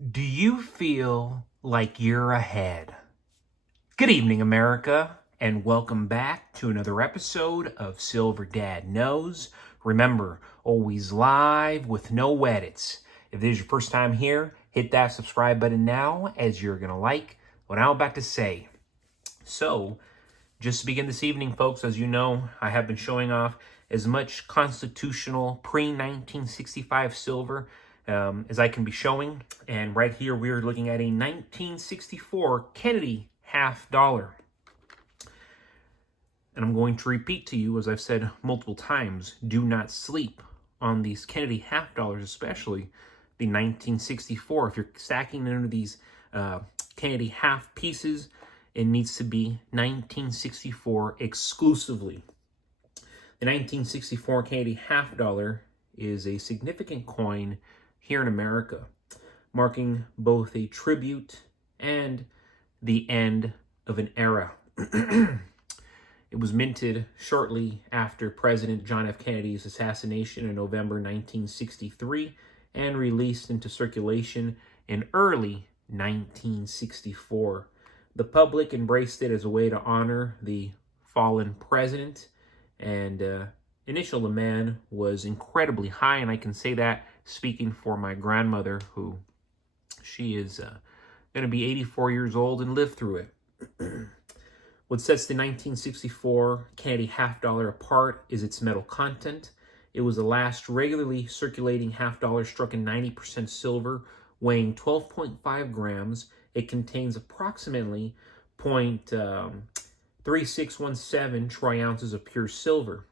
Do you feel like you're ahead? Good evening, America, and welcome back to another episode of Silver Dad Knows. Remember, always live with no edits. If this is your first time here, hit that subscribe button now, as you're going to like what I'm about to say. So, just to begin this evening, folks, as you know, I have been showing off as much constitutional pre-1965 silver as I can be showing. And right here, we're looking at a 1964 Kennedy half dollar. And I'm going to repeat to you, as I've said multiple times, do not sleep on these Kennedy half dollars, especially the 1964. If you're stacking into these Kennedy half pieces, it needs to be 1964 exclusively. The 1964 Canadian half dollar is a significant coin here in America, marking both a tribute and the end of an era. It was minted shortly after President John F. Kennedy's assassination in November 1963 and released into circulation in early 1964. The public embraced it as a way to honor the fallen president, and initial demand was incredibly high, and I can say that speaking for my grandmother, who she is going to be 84 years old and live through it. What sets the 1964 Kennedy half dollar apart is its metal content. It was the last regularly circulating half dollar struck in 90% silver, weighing 12.5 grams. It contains approximately 0.3617 troy ounces of pure silver.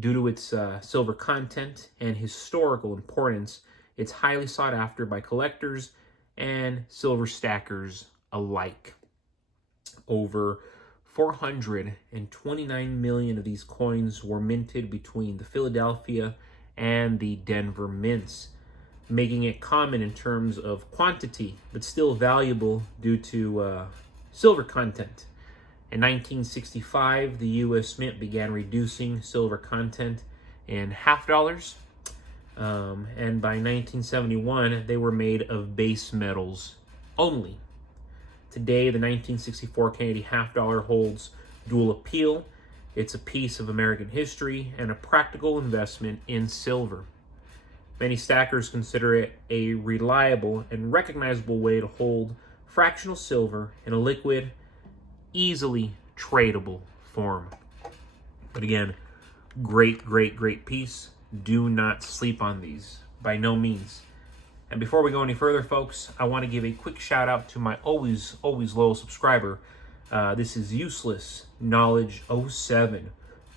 Due to its silver content and historical importance, it's highly sought after by collectors and silver stackers alike. Over 429 million of these coins were minted between the Philadelphia and the Denver mints, making it common in terms of quantity, but still valuable due to silver content. In 1965, the U.S. Mint began reducing silver content in half dollars, and by 1971, they were made of base metals only. Today, the 1964 Canadian half dollar holds dual appeal. It's a piece of American history and a practical investment in silver. Many stackers consider it a reliable and recognizable way to hold fractional silver in a liquid, easily tradable form. But again, great piece. Do not sleep on these, by no means. And before we go any further, folks, I want to give a quick shout out to my always loyal subscriber. This is Useless Knowledge 07.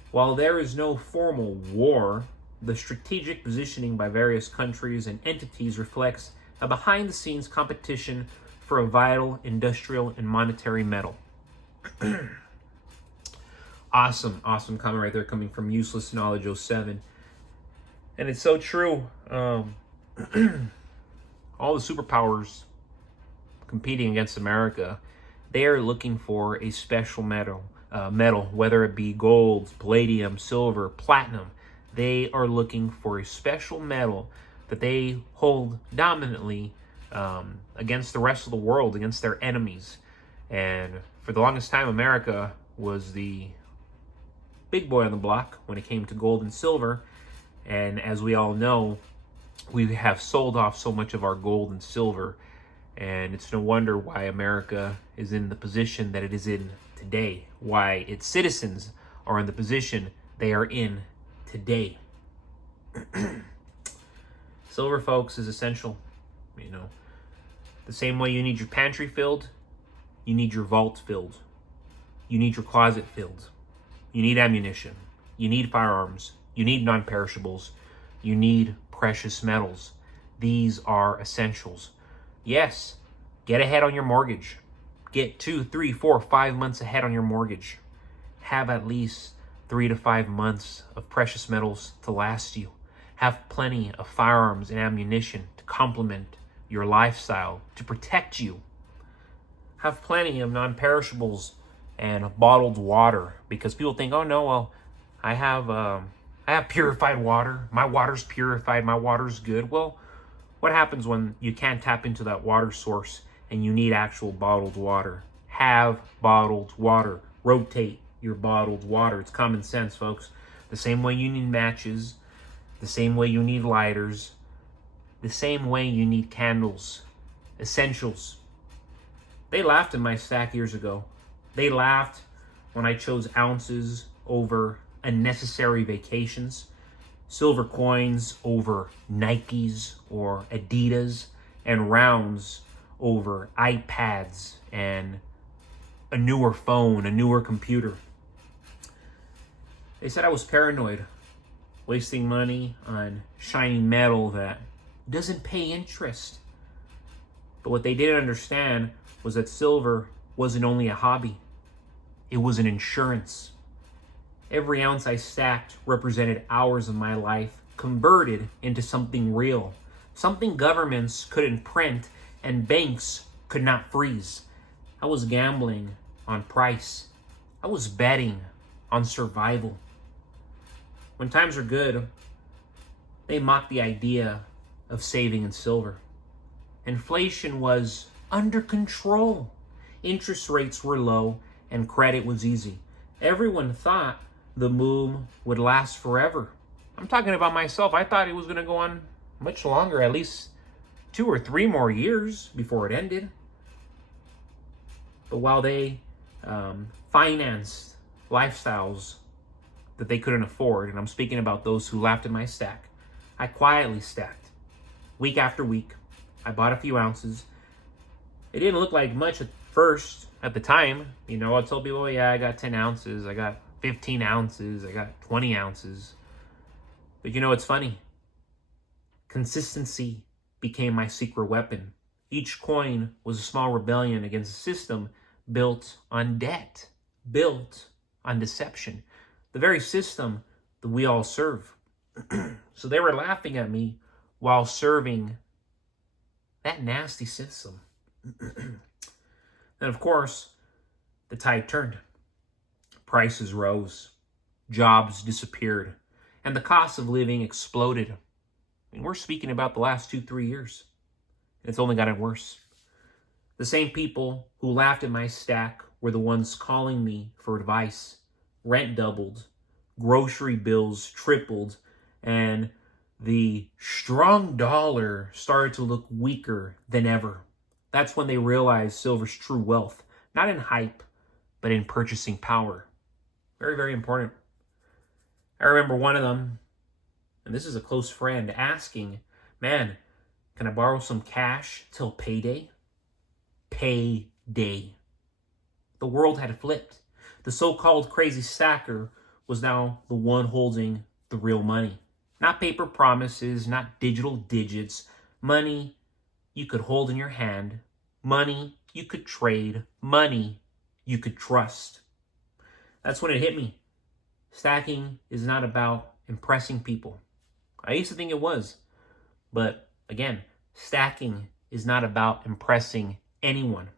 While there is no formal war, the strategic positioning by various countries and entities reflects a behind-the-scenes competition for a vital industrial and monetary metal. Awesome comment right there coming from Useless Knowledge 07. And it's so true. All the superpowers competing against America, they are looking for a special metal, whether it be gold, palladium, silver, platinum. They are looking for a special metal that they hold dominantly against the rest of the world, against their enemies. And for the longest time, America was the big boy on the block when it came to gold and silver. And as we all know, we have sold off so much of our gold and silver. And it's no wonder why America is in the position that it is in today, why its citizens are in the position they are in today. Silver, folks, is essential. You know, the same way you need your pantry filled, you need your vault filled. You need your closet filled. You need ammunition. You need firearms. You need non-perishables. You need precious metals. These are essentials. Yes, get ahead on your mortgage. Get 2, 3, 4, 5 months ahead on your mortgage. Have at least 3 to 5 months of precious metals to last you. Have plenty of firearms and ammunition to complement your lifestyle, to protect you. Have plenty of non-perishables and bottled water, because people think, oh no, well, I have purified water. My water's purified. My water's good. Well, What happens when you can't tap into that water source and you need actual bottled water? Have bottled water. Rotate your bottled water. It's common sense, folks. The same way you need matches, the same way you need lighters, the same way you need candles. Essentials. They laughed at my stack years ago. They laughed when I chose ounces over unnecessary vacations, silver coins over Nikes or Adidas, and rounds over iPads and a newer phone, a newer computer. They said I was paranoid, wasting money on shiny metal that doesn't pay interest. But what they didn't understand was that silver wasn't only a hobby, it was an insurance. Every ounce I stacked represented hours of my life converted into something real, something governments couldn't print and banks could not freeze. I was gambling on price. I was betting on survival. When times are good, they mocked the idea of saving in silver. Inflation was under control. Interest rates were low and credit was easy. Everyone thought the boom would last forever. I'm talking about myself. I thought it was going to go on much longer, at least 2 or 3 more years before it ended. But while they financed lifestyles that they couldn't afford, and I'm speaking about those who laughed at my stack, I quietly stacked. Week after week, I bought a few ounces. It didn't look like much at first, at the time. You know, I told people, oh, yeah, I got 10 ounces, I got 15 ounces, I got 20 ounces. But you know, it's funny. Consistency became my secret weapon. Each coin was a small rebellion against a system built on debt, built on deception, the very system that we all serve. So they were laughing at me while serving that nasty system. And of course, the tide turned. Prices rose, jobs disappeared, and the cost of living exploded. I mean, we're speaking about the last 2-3 years. And it's only gotten worse. The same people who laughed at my stack were the ones calling me for advice. Rent doubled, grocery bills tripled, and the strong dollar started to look weaker than ever. That's when they realized silver's true wealth, not in hype, but in purchasing power. Very, very important. I remember one of them, and this is a close friend, asking, man, can I borrow some cash till payday? Payday. The world had flipped. The so-called crazy stacker was now the one holding the real money. Not paper promises, not digital digits. Money you could hold in your hand. Money you could trade. Money you could trust. That's when it hit me. Stacking is not about impressing people. I used to think it was. But again, stacking is not about impressing anyone.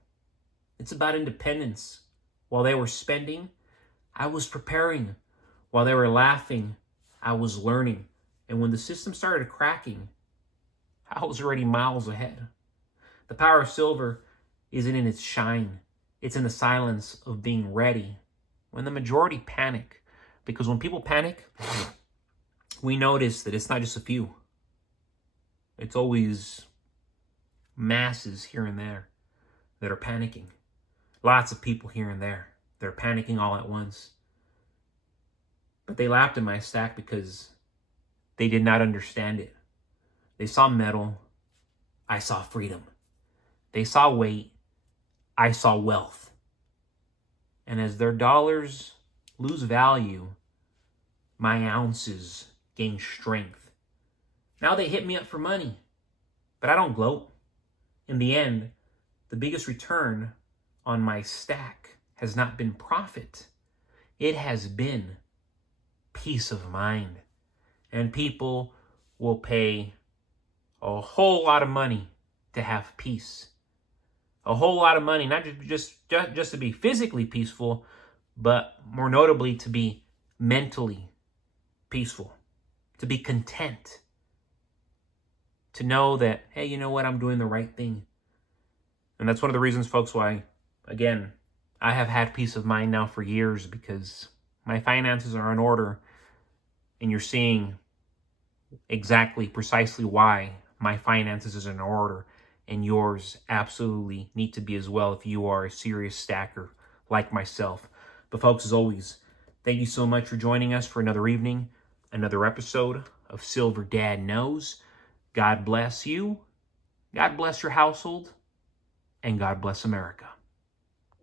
It's about independence. While they were spending, I was preparing. While they were laughing, I was learning. And when the system started cracking, I was already miles ahead. The power of silver isn't in its shine. It's in the silence of being ready when the majority panic. Because when people panic, we notice that it's not just a few. It's always masses here and there that are panicking. Lots of people here and there that are panicking all at once. But they laughed at my stack because they did not understand it. They saw metal. I saw freedom. They saw weight. I saw wealth. And as their dollars lose value, my ounces gain strength. Now they hit me up for money, but I don't gloat. In the end, the biggest return on my stack has not been profit. It has been peace of mind. And people will pay a whole lot of money to have peace. A whole lot of money, not just to be physically peaceful, but more notably to be mentally peaceful, to be content, to know that, hey, you know what, I'm doing the right thing. And that's one of the reasons, folks, why, again, I have had peace of mind now for years, because my finances are in order, and you're seeing exactly, precisely why my finances is in order, and yours absolutely need to be as well if you are a serious stacker like myself. But folks, as always, thank you so much for joining us for another evening, another episode of Silver Dad Knows. God bless you, God bless your household, and God bless America.